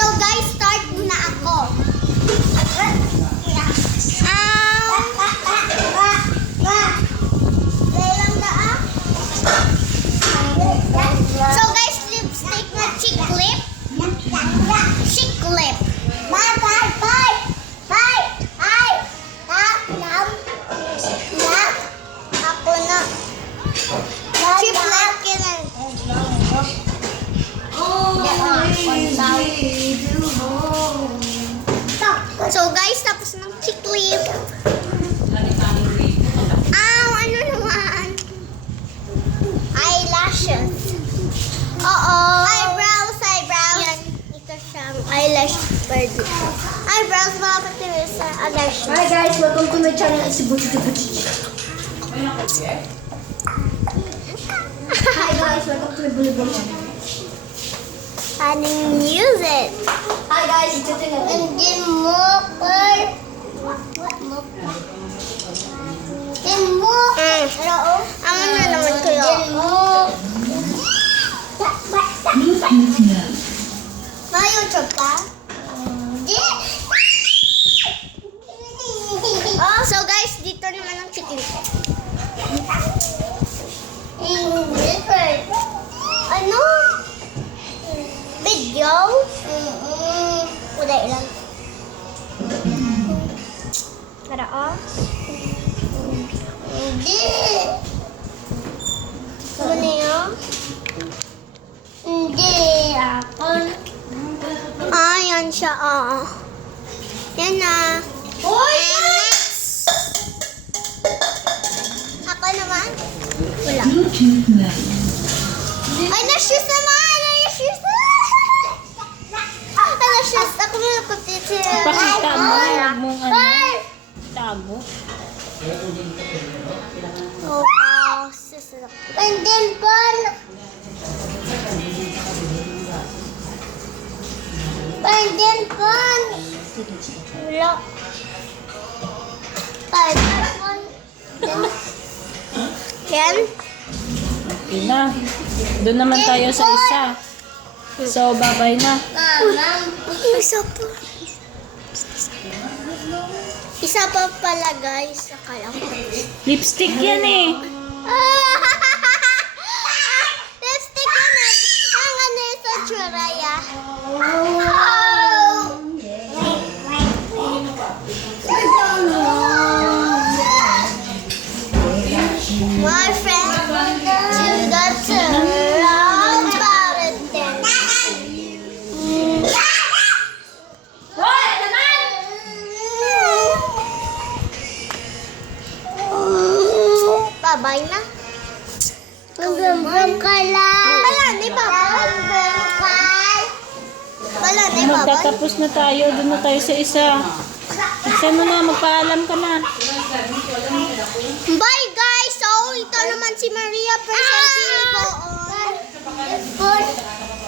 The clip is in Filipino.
So guys, start muna ako. So guys, lipstick na cheek lip. Cheek lip. Ako na. Cheek lip kailan. So guys, tapos ng cheek lip. Ano naman? Eyelashes. Oo. Eyebrows. Yan. Ito siyang eyelash bird. Eyebrows, mga patilis sa eyelashes. Hi guys, welcome to my channel. It's Hi guys, welcome to my Bully channel. I didn't use it. Hi guys, it's Tingnan. And then moper. Ano na naman kayo? May YouTube ka? Oh, so guys, dito naman ang chicken. Ano? Video? Kulay lang. Tara, oh. Hindi. Ano na yun? Hindi. Yan siya, oh. Yan na. And next. Ako naman? Wala. Ay, na-shoes naman! Na-shoes na-shoes. Ako na napatitira. Pakita mo, huwag mong tago. Oh, sasarap. And then, pan. And then, pan. Wala. Pan. Yan. Okay na. Doon naman tayo sa isa. So, bye-bye na. Isa pa. Isa pa pala, guys. Akala ko. Lipstick yan eh. Lipstick na. Ang ano yung sa Churaya. My friend, you got to learn about it then. Bye-bye na. Mag-bum ka lang. Wala, di ba? Wala, di ba? Magtatapos na tayo. Doon na tayo sa isa. Isa mo na. Magpaalam ka na. Bye guys! So, ito naman si Maria Presente. Go on.